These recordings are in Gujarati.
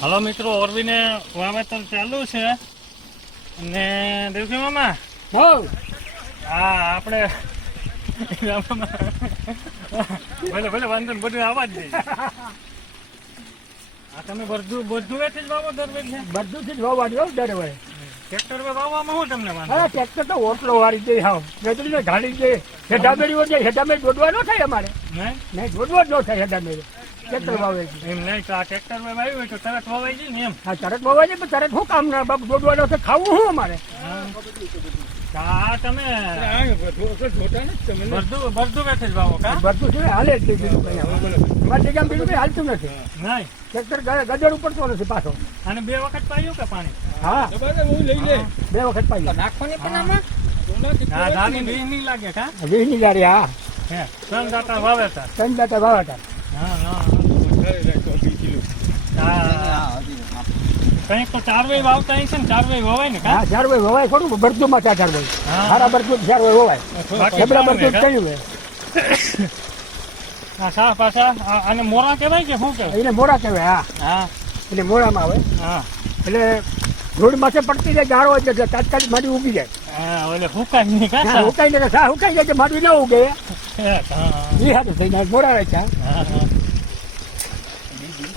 હલો મિત્રો ઓરવીને વાવેતર ચાલુ છે. અને દેવકી મામા? બહુ હા આપણે ભલે ભલે વાંધો નહીં, બધું આવા જ આ તમે બધું બધું એથી જ વાવો દર વેચે બધું જ વાવવાનું દર હોય ટ્રેક્ટર વાવવામાં હું તમને વાંધો? હા ટ્રેક્ટર તો ઓટલો વાળી દે હા. વેચડી ને ઢાળી દે. હેઠામેરી હોય હેઠામેરી જોડવા ન થાય અમારે. નહીં ને જોડવા જ ન થાય હેઠામેરી ટ્રેક્ટર વાવે છે. એમ નહીં તો આ ટ્રેક્ટર વાવ્યું હોય તો તરત વવાય જાય ને એમ. હા તરત વવાય છે પણ તરત શું કામ ના બાપ દોડવાનો છે ખાવું શું અમારે? હા. તમે બધું બધું વેચી જ વાવો કા? બધું છે હાલે જ બીજું કઈ અમારે જગ્યામાં બીજું કઈ હાલતું નથી. નહીં. ટ્રેક્ટર ગજર ઉપડતો નથી પાછો. અને બે વખત પાયું કે પાણી? હા. બે વખત હા ધાની બીજ નહીં લાગે કા? ગાડી હા. હે ત્રણ દાતા વાવેતર. ત્રણ દાતા વાવાતા હા હા હા કંઈક વાવતા છે ને ને હા આ- મોરા કહેવાય કે શું કહેવાય એને મોડા કહેવાય હા હા. એટલે મોડામાં આવે હા એટલે રોડ માથે પડતી જાય હોય એટલે તાત્કાલિક મારી ઉગી જાય હા એટલે ફૂકાય નહીં કા હા, હુકાઈ ને સા જાય મારી ન ઉગે એ હાથું થઈ જાય મોડા રહે છે હા હા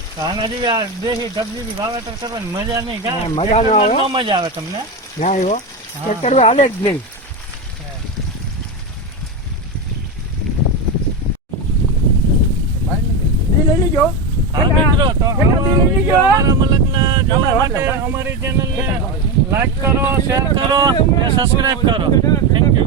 તો આના જેવી આ દેશી ડબલીની વાવેતર કરવાની મજા નહીં કા હા, મજા ન આવે. ટ્રેક્ટરમાં ન મજા આવે તમને ના એવો ટ્રેક્ટર હાલે જ નહીં બી લઈ લીજો હા મિત્રો તો કેટલા બી લઈ લીજો અમારા મલકના જોવા હમણાં માટે વાત અમારી ચેનલને લાઈક કરો શેર કરો અને સબસ્ક્રાઇબ કરો થેન્ક યુ